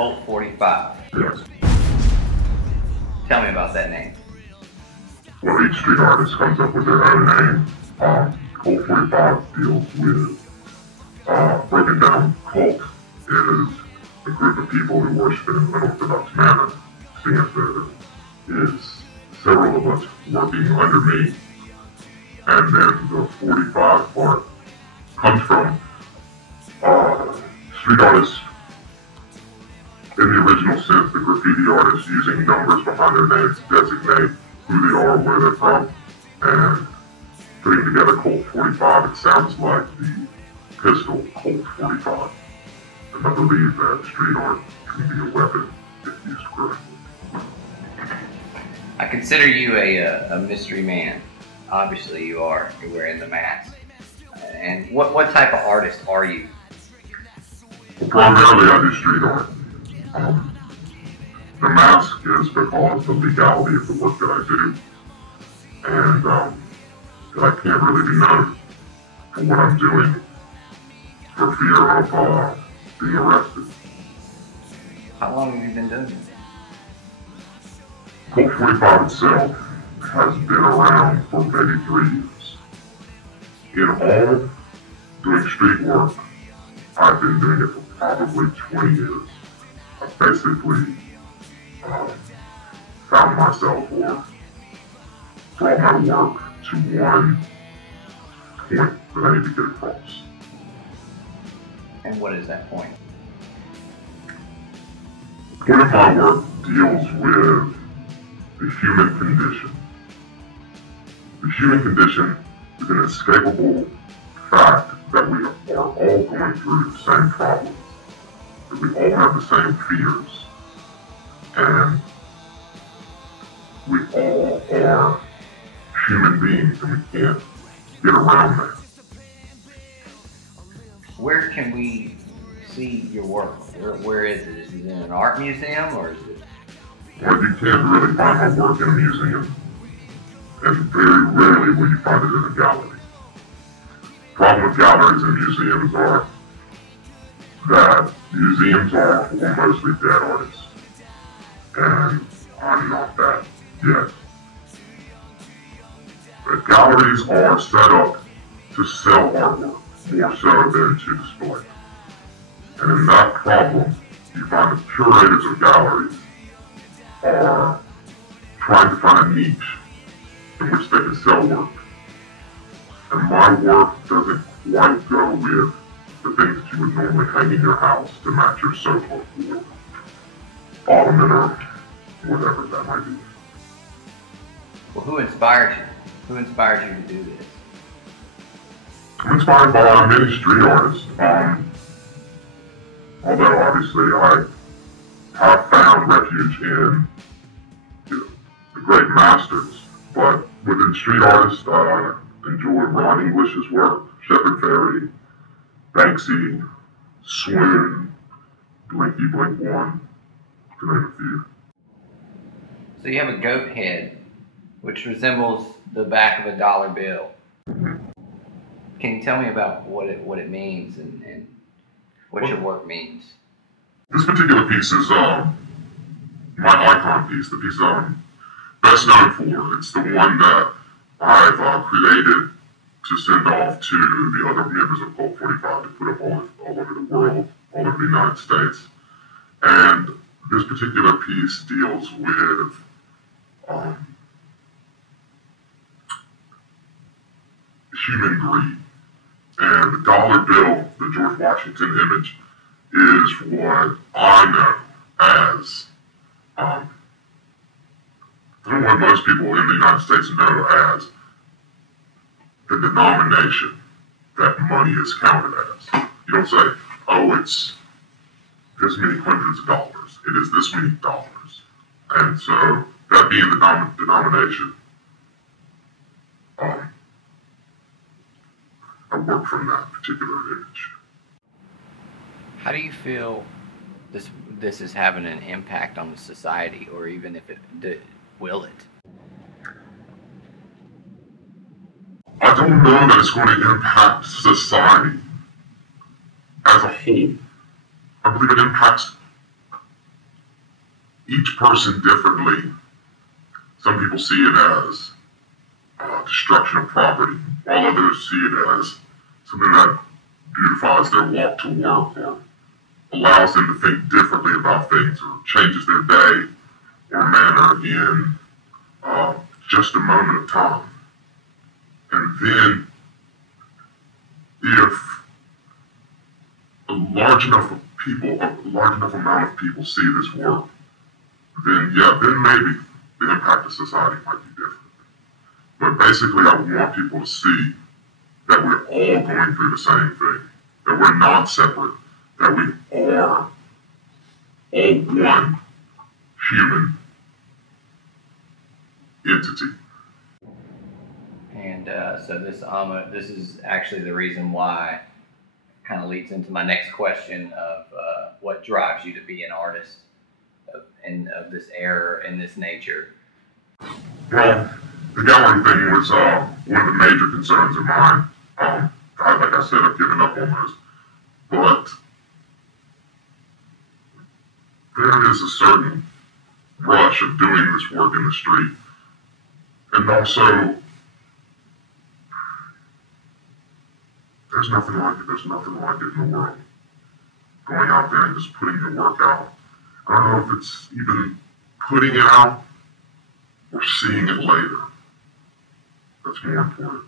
Colt 45. Yes. Tell me about that name. Well, each street artist comes up with their own name. Colt 45 deals with broken down cult is a group of people who worship in an unorthodox manner, seeing as there is several of us working under me. And then the 45 part comes from street artists in the original sense, the graffiti artists using numbers behind their names to designate who they are, where they're from, and putting together Colt 45. It sounds like the pistol Colt 45. And I believe that street art can be a weapon if used correctly. I consider you a mystery man. Obviously you are. You're wearing the mask. And what type of artist are you? Well, primarily I do street art. The mask is because of the legality of the work that I do, and that I can't really be known for what I'm doing for fear of being arrested. How long have you been doing this? Colt 45 itself has been around for maybe 3 years. In all, doing street work, I've been doing it for probably 20 years. I basically found myself or brought my work to one point that I need to get across. And what is that point? The point of my work deals with the human condition. The human condition is an inescapable fact that we are all going through the same problems, that we all have the same fears, and we all are human beings and we can't get around that. Where can we see your work? Where is it? Is it in an art museum or is it? Well, you can't really find my work in a museum, and very rarely will you find it in a gallery. The problem with galleries and museums are that museums are for mostly dead artists, and I'm not that yet. But galleries are set up to sell artwork more so than to display. And in that problem, you find the curators of galleries are trying to find a niche in which they can sell work. And my work doesn't quite go with the things that you would normally hang in your house to match your sofa or ottoman or whatever that might be. Well, who inspired you? Who inspired you to do this? I'm inspired by many street artists. Although obviously I have found refuge in the great masters, but within street artists, I enjoy Ron English's work, Shepard Fairey, Banksy, Swoon, Blinky Blink One, to name a few. So you have a goat head, which resembles the back of a dollar bill. Mm-hmm. Can you tell me about what it means and what your work means? This particular piece is my icon piece, the piece I'm best known for. It's the one that I've created to send off to the other members of Colt 45 to put up all over the world, all over the United States. And this particular piece deals with human greed. And the dollar bill, the George Washington image, is what I know as, I don't know what most people in the United States know as the denomination that money is counted as. You don't say, oh, it's this many hundreds of dollars. It is this many dollars. And so, that being the denomination, I work from that particular image. How do you feel this is having an impact on the society, or even if will it? I don't know that it's going to impact society as a whole. I believe it impacts each person differently. Some people see it as destruction of property, while others see it as something that beautifies their walk to work or allows them to think differently about things or changes their day or manner in just a moment of time. And then if a large enough amount of people see this work, then maybe the impact of society might be different. But basically, I want people to see that we're all going through the same thing, that we're not separate, that we are all one human entity. And so this is actually the reason why kind of leads into my next question of what drives you to be an artist of this era and this nature. Well, the gallery thing was one of the major concerns of mine. Like I said, I've given up on those. But there is a certain rush of doing this work in the street. And also, there's nothing like it. There's nothing like it in the world. Going out there and just putting your work out. I don't know if it's even putting it out or seeing it later. That's more important.